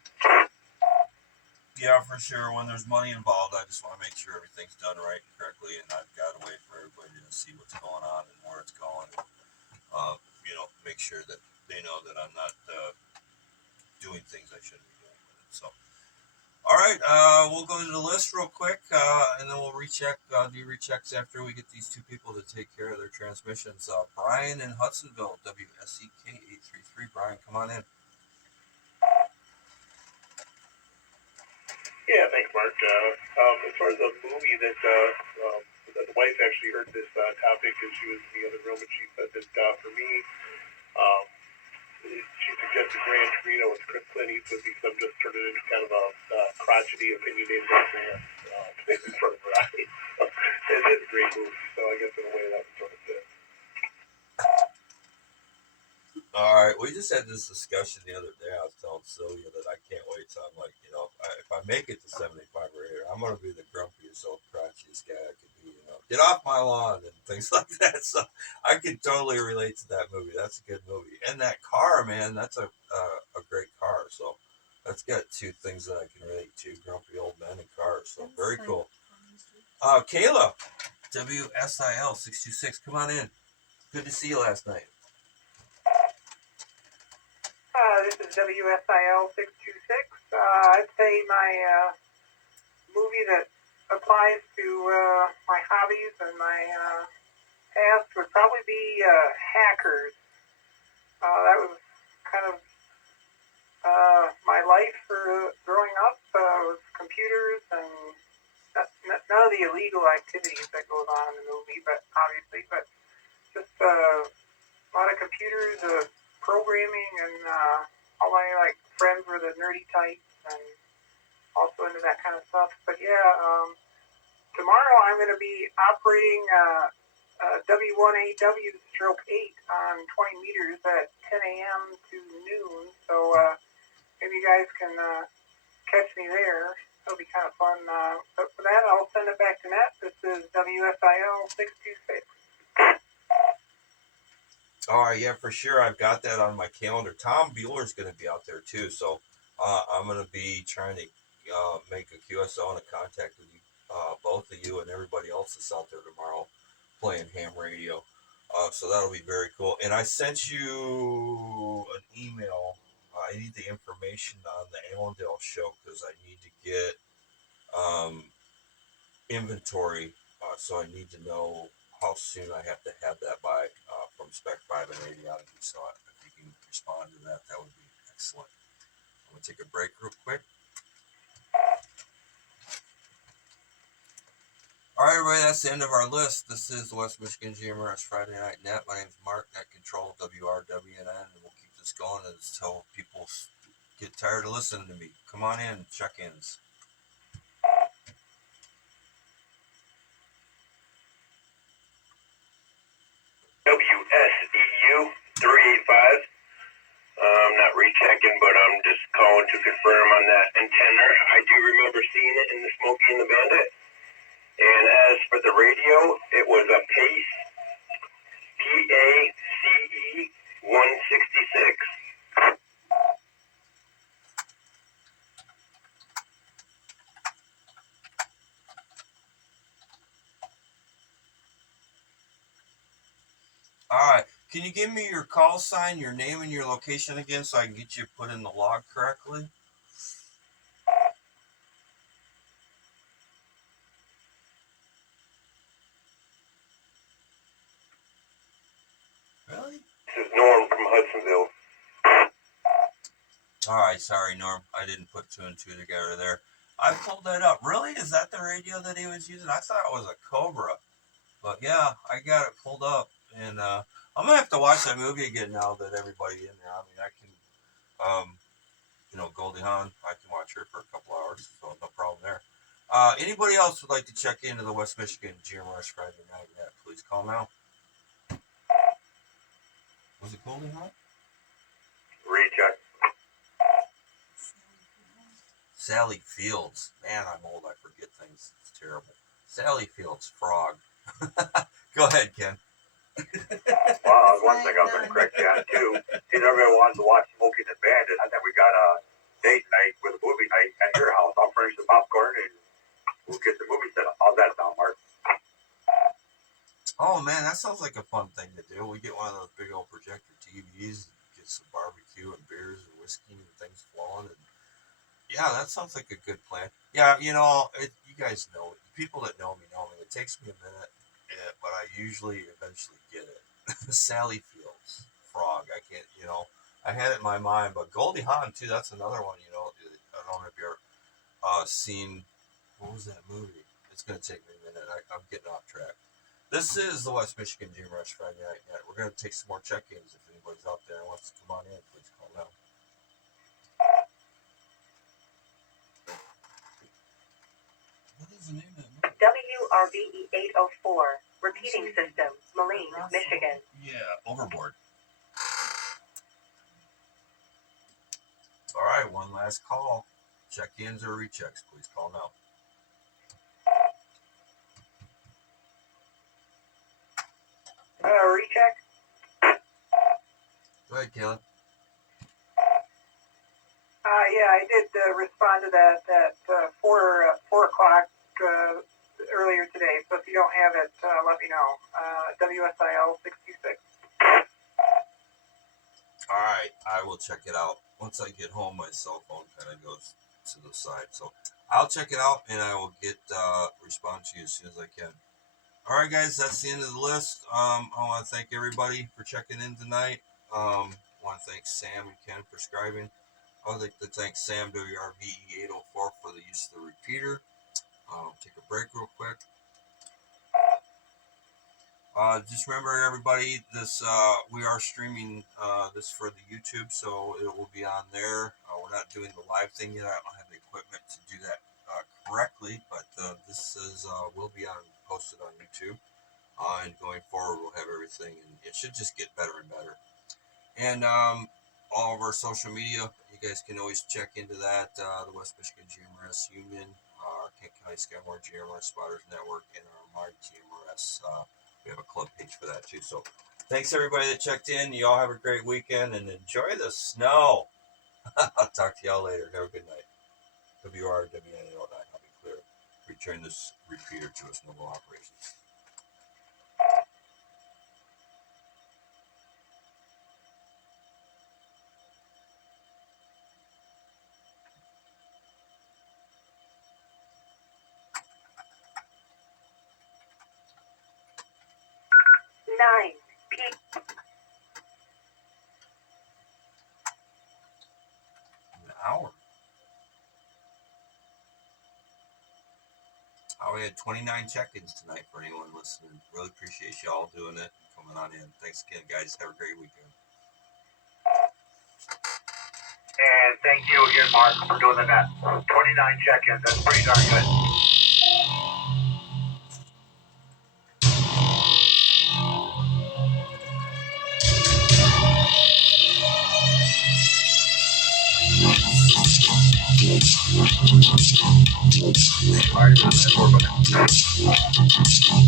Yeah, for sure. When there's money involved, I just want to make sure everything's done right and correctly, and I've got a way for everybody to see what's going on and where it's going. And, make sure that they know that I'm not doing things I shouldn't be doing with it. So, all right, we'll go to the list real quick, and then we'll recheck, do rechecks after we get these 2 people to take care of their transmissions. Brian in Hudsonville, WSEK 833. Brian, come on in. Yeah, thanks, Mark. As far as the movie that the wife actually heard this topic and she was in the other room, and she said that for me, she suggested Gran Torino with Chris Clint Eastwood because I'm just turning into kind of a crotchety, opinionated man in front of her eyes. It is a great movie, so I guess in a way that would sort of fit. All right, we just had this discussion the other day. I was telling Sylvia that I can't wait till I'm like, if I make it to 75 or 80, I'm going to be the grumpiest, old crotchiest guy I could be, get off my lawn and things like that. So I can totally relate to that movie. That's a good movie. And that car, man, that's a great car. So that's got 2 things that I can relate to, grumpy old men and cars. So very cool. Kayla, WSIL 626, come on in. Good to see you last night. This is WSIL 626. I'd say my movie that applies to my hobbies and my past would probably be hackers. That was kind of my life for growing up was computers and none of the illegal activities that goes on in the movie, but obviously, but just a lot of computers, programming, and all my like friends were the nerdy types and also into that kind of stuff. But yeah, tomorrow I'm going to be operating W1AW stroke 8 on 20 meters at 10 a.m. to noon. So maybe you guys can catch me there. It'll be kind of fun. But for that, I'll send it back to Net. This is WSIL 626. All right, yeah, for sure. I've got that on my calendar. Tom Bueller's going to be out there too, so I'm going to be trying to make a QSO and a contact with you, both of you, and everybody else that's out there tomorrow playing ham radio. So that'll be very cool. And I sent you an email. I need the information on the Allendale show because I need to get inventory. So I need to know how soon I have to have that by from Spec 5 and Radiology. So if you can respond to that, that would be excellent. I'm going to take a break real quick. All right, everybody, that's the end of our list. This is the West Michigan GMRS Friday Night Net. My name's Mark, Net Control, WRWNN, and we'll keep this going until people get tired of listening to me. Come on in, check-ins. WSEU 385. I'm not rechecking, but I'm just calling to confirm on that antenna. I do remember seeing it in the Smokey and the Bandit. And as for the radio, it was a Pace PACE 166. All right. Can you give me your call sign, your name, and your location again so I can get you put in the log correctly? Really? This is Norm from Hudsonville. All right. Sorry, Norm. I didn't put two and two together there. I pulled that up. Really? Is that the radio that he was using? I thought it was a Cobra. But yeah, I got it pulled up. And I'm going to have to watch that movie again now that everybody in there. I mean, I can, Goldie Hawn, I can watch her for a couple hours. So no problem there. Anybody else would like to check into the West Michigan GMRS Friday Night Net? Please call now. Was it Goldie Hawn? Recheck. Sally Fields. Man, I'm old. I forget things. It's terrible. Sally Fields, Frog. Go ahead, Ken. Well, one thing I was going to correct you on, too. If everybody wants to watch Smoking the Bandit, I think we got a date night with a movie night at your house. I'll furnish the popcorn and we'll get the movie set up. How's that sound, Mark? Oh, man, that sounds like a fun thing to do. We get one of those big old projector TVs, get some barbecue and beers and whiskey and things flowing. And yeah, that sounds like a good plan. Yeah, you guys know it. People that know me know me. It takes me a minute, but I usually eventually get it. Sally Fields, Frog. I can't, I had it in my mind. But Goldie Hawn, too, that's another one, I don't know if you're seen. What was that movie? It's going to take me a minute. I'm getting off track. This is the West Michigan GMRS Friday Night Net. We're going to take some more check-ins. If anybody's out there and wants to come on in, please call now. What is the name of that movie? WRVE 804, repeating system, Moline, Michigan. Yeah, Overboard. All right, one last call. Check-ins or rechecks, please call now. Recheck? Go ahead, Caleb. Yeah, I did respond to that at 4 o'clock earlier today. So if you don't have it, let me know. WSIL 626. All right, I will check it out. Once I get home, my cell phone kind of goes to the side. So I'll check it out, and I will respond to you as soon as I can. All right, guys, that's the end of the list. I want to thank everybody for checking in tonight. I want to thank Sam and Ken for scribing. I would like to thank Sam WRVE804 for the use of the repeater. Take a break real quick. Just remember, everybody, this we are streaming this for the YouTube, so it will be on there. We're not doing the live thing yet. I don't have the equipment to do that correctly, but this is will be posted on YouTube. And going forward, we'll have everything, and it should just get better and better. And all of our social media, you guys can always check into that. The West Michigan GMRS Union, our Kent County Skyward GMRS Spotters Network, and our My GMRS. We have a club page for that too. So thanks everybody that checked in. You all have a great weekend and enjoy the snow. I'll talk to y'all later. Have a good night. WRWN09. I'll be clear. Return this repeater to its normal operations. An hour. I only had 29 check-ins tonight for anyone listening. Really appreciate y'all doing it and coming on in. Thanks again, guys. Have a great weekend. And thank you again, Mark, for doing that. 29 check-ins. That's pretty darn good.